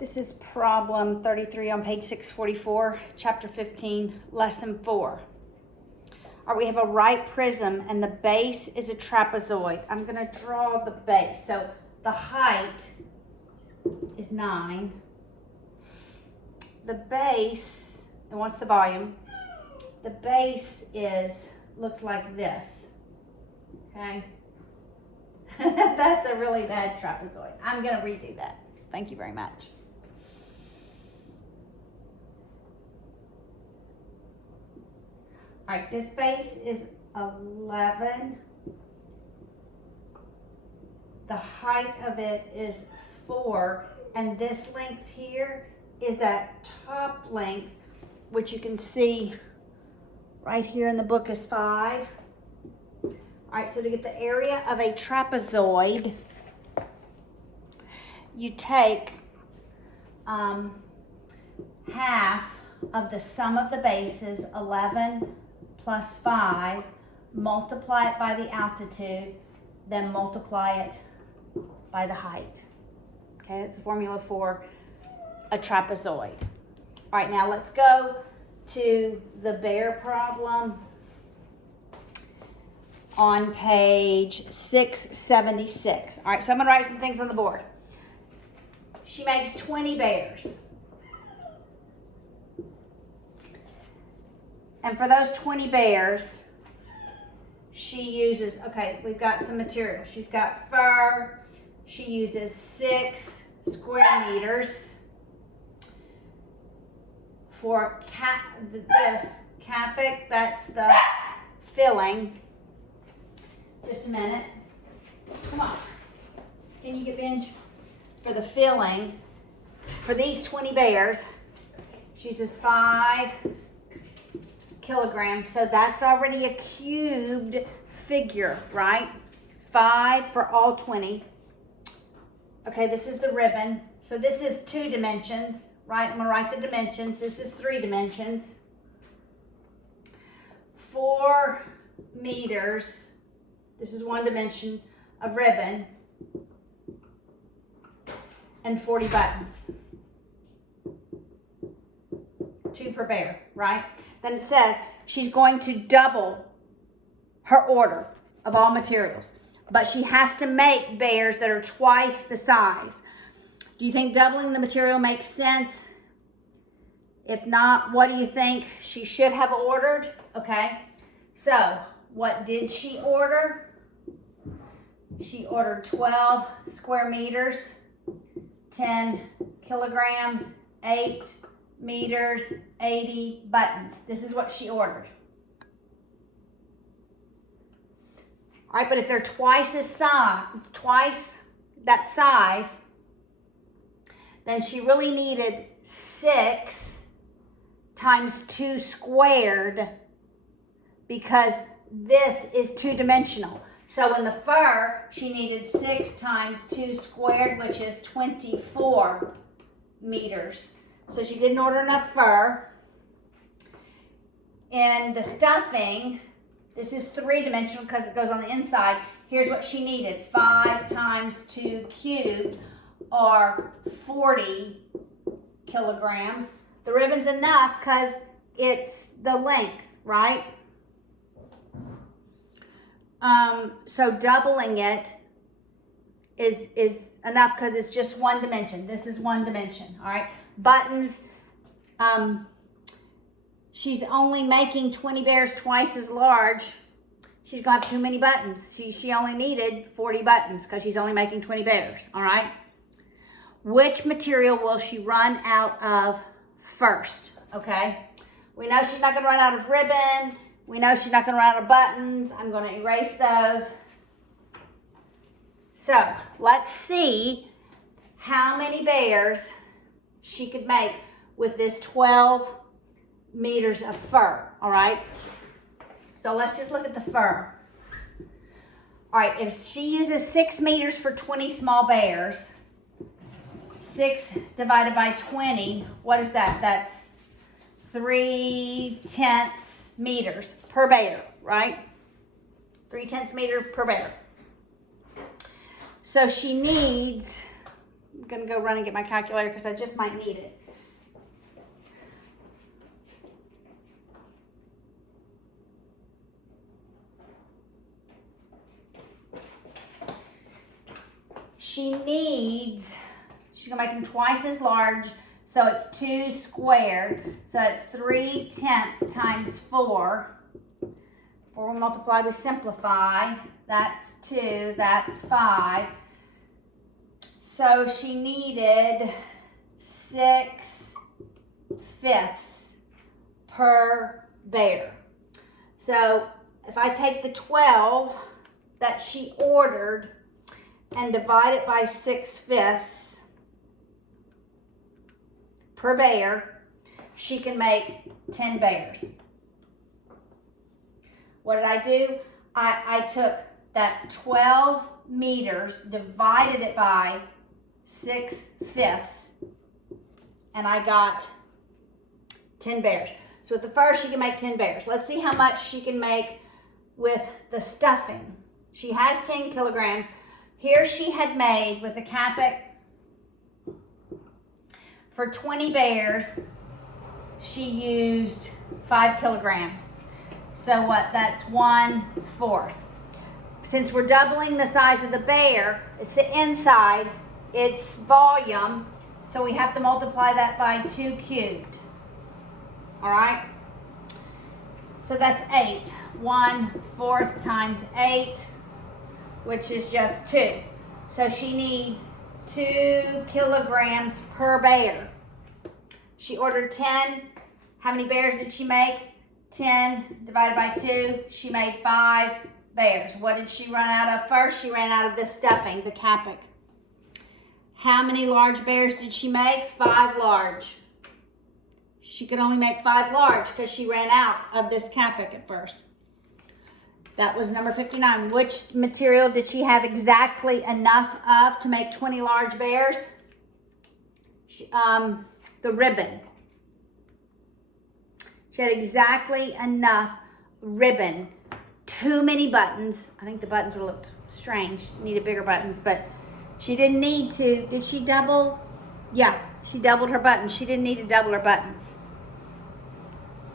This is problem 33 on page 644, chapter 15, lesson 4. All right, we have a right prism and the base is a trapezoid. I'm going to draw the base. So the height is 9. The base, and what's the volume? The base looks like this. Okay? That's a really bad trapezoid. I'm going to redo that. Thank you very much. All right, this base is 11. The height of it is 4, and this length here is that top length, which you can see right here in the book is 5. All right, so to get the area of a trapezoid, you take half of the sum of the bases, 11 plus 5, multiply it by the altitude, then multiply it by the height. Okay, that's the formula for a trapezoid. All right, now let's go to the bear problem on page 676. All right, so I'm going to write some things on the board. She makes 20 bears. And for those 20 bears, she uses, okay, we've got some material. She's got fur. She uses 6 square meters for this capic. That's the filling. Just a minute. Come on. Can you get Benj? For the filling, for these 20 bears, she uses 5 kilograms. So that's already a cubed figure, right? 5 for all 20. Okay, this is the ribbon. So this is 2 dimensions, right? I'm going to write the dimensions. This is 3 dimensions. 4 meters. This is 1 dimension of ribbon. And 40 buttons. 2 per bear, right? Then it says she's going to double her order of all materials. But she has to make bears that are twice the size. Do you think doubling the material makes sense? If not, what do you think she should have ordered? Okay, so what did she order? She ordered 12 square meters, 10 kilograms, 8 meters, 80 buttons. This is what she ordered. All right, but if they're twice that size, then she really needed 6 times 2 squared because this is 2-dimensional. So in the fur, she needed 6 times 2 squared, which is 24 meters. So she didn't order enough fur. In the stuffing, this is 3-dimensional because it goes on the inside. Here's what she needed. 5 times 2 cubed are 40 kilograms. The ribbon's enough because it's the length, right? So doubling it is enough because it's just 1 dimension. This is 1 dimension, all right? Buttons, she's only making 20 bears twice as large. She's going to have too many buttons. She only needed 40 buttons because she's only making 20 bears, all right? Which material will she run out of first, okay? We know she's not going to run out of ribbon. We know she's not going to run out of buttons. I'm going to erase those. So let's see how many bears she could make with this 12 meters of fur, all right? So let's just look at the fur. All right, if she uses 6 meters for 20 small bears, 6 divided by 20, what is that? That's 3/10 meters per bear, right? 3/10 meters per bear. So she needs, gonna go run and get my calculator because I just might need it. She's gonna make them twice as large, so it's 2 squared, so it's 3/10 times 4. 4 will multiply, we simplify, that's 2, that's 5. So she needed 6/5 per bear. So if I take the 12 that she ordered and divide it by 6/5 per bear, she can make 10 bears. What did I do? I took that 12 meters, divided it by 6/5, and I got 10 bears. So with the first, she can make 10 bears. Let's see how much she can make with the stuffing. She has 10 kilograms. Here she had made with the Capic for 20 bears, she used 5 kilograms. So what, that's 1/4. Since we're doubling the size of the bear, it's the insides, it's volume, so we have to multiply that by 2 cubed. All right? So that's 8. 1/4 times 8, which is just 2. So she needs 2 kilograms per bear. She ordered 10. How many bears did she make? 10 divided by 2, she made 5 bears. What did she run out of first? She ran out of the stuffing, the Capic. How many large bears did she make? 5 large. She could only make 5 large because she ran out of this Capic at first. That was number 59. Which material did she have exactly enough of to make 20 large bears? The ribbon. She had exactly enough ribbon. Too many buttons. I think the buttons would have looked strange. Needed bigger buttons, but she didn't need to. Did she double? Yeah, she doubled her buttons. She didn't need to double her buttons.